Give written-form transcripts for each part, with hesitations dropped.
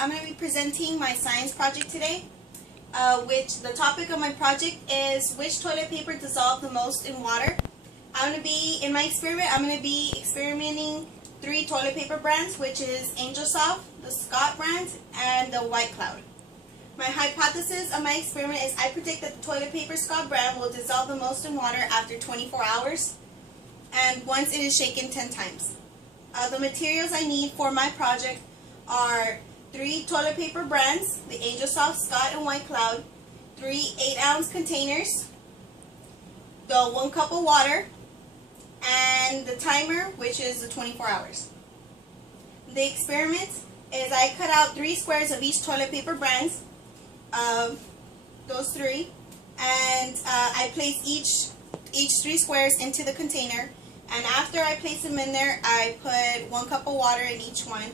I'm going to be presenting my science project today, which the topic of my project is which toilet paper dissolved the most in water. In my experiment, I'm going to be experimenting 3 toilet paper brands, which is Angel Soft, the Scott brand, and the White Cloud. My hypothesis of my experiment is I predict that the toilet paper Scott brand will dissolve the most in water after 24 hours and once it is shaken 10 times. The materials I need for my project are 3 toilet paper brands, the Angel Soft, Scott, and White Cloud, 3 8-ounce containers, the 1 cup of water, and the timer, which is the 24 hours. The experiment is I cut out 3 squares of each toilet paper brand, those 3, and I place each 3 squares into the container, and after I place them in there, I put 1 cup of water in each one,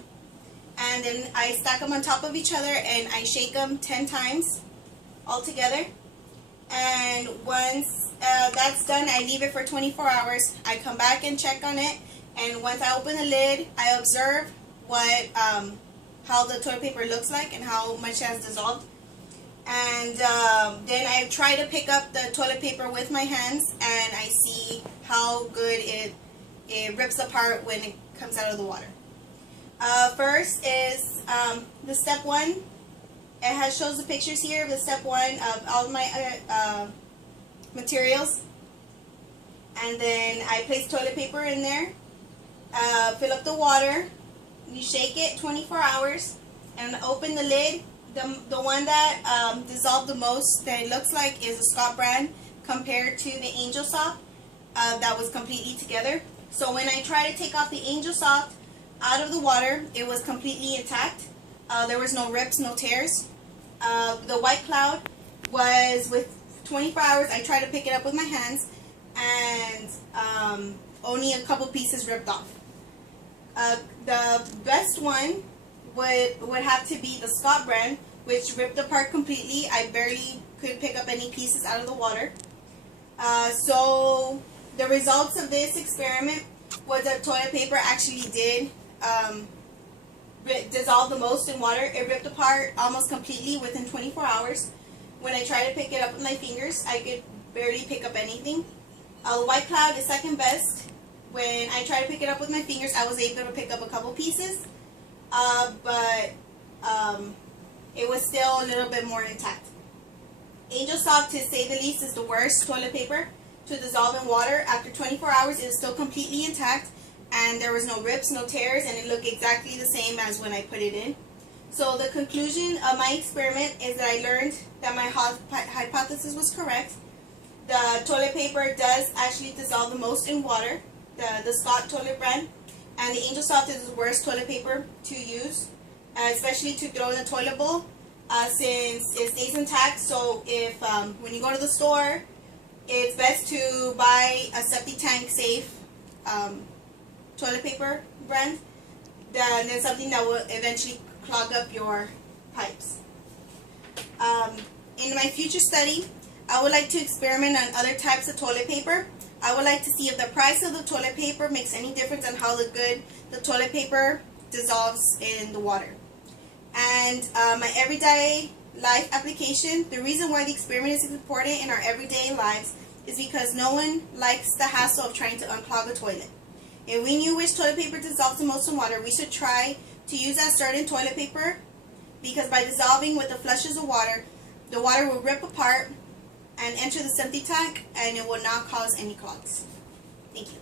and then I stack them on top of each other and I shake them 10 times all together. And once that's done, I leave it for 24 hours. I come back and check on it, and once I open the lid, I observe how the toilet paper looks like and how much has dissolved. And then I try to pick up the toilet paper with my hands, and I see how good it rips apart when it comes out of the water. First is the step 1. It shows the pictures here of the step 1 of all my materials. And then I place toilet paper in there, fill up the water, you shake it 24 hours, and open the lid. The one that dissolved the most that it looks like is the Scott brand compared to the Angel Soft that was completely together. So when I tried to take off the Angel Soft out of the water, it was completely intact. There was no rips, no tears. The White Cloud was, with 24 hours, I tried to pick it up with my hands, and only a couple pieces ripped off. The best one would have to be the Scott brand, which ripped apart completely. I barely could pick up any pieces out of the water. So the results of this experiment was that toilet paper actually did dissolve the most in water. It ripped apart almost completely within 24 hours. When I tried to pick it up with my fingers, I could barely pick up anything. White Cloud is second best. When I tried to pick it up with my fingers, I was able to pick up a couple pieces, but it was still a little bit more intact. Angel Soft, to say the least, is the worst toilet paper to dissolve in water. After 24 hours, it was still completely intact, and there was no rips, no tears, and it looked exactly the same as when I put it in. So the conclusion of my experiment is that I learned that my hypothesis was correct. The toilet paper does actually dissolve the most in water, the Scott toilet brand, and the Angel Soft is the worst toilet paper to use, especially to throw in the toilet bowl, since it stays intact. So if when you go to the store, it's best to buy a septic tank safe toilet paper brand than something that will eventually clog up your pipes. In my future study, I would like to experiment on other types of toilet paper. I would like to see if the price of the toilet paper makes any difference on how good the toilet paper dissolves in the water. And my everyday life application, the reason why the experiment is important in our everyday lives is because no one likes the hassle of trying to unclog a toilet. If we knew which toilet paper dissolves the most in water, we should try to use that certain toilet paper, because by dissolving with the flushes of water, the water will rip apart and enter the septic tank, and it will not cause any clogs. Thank you.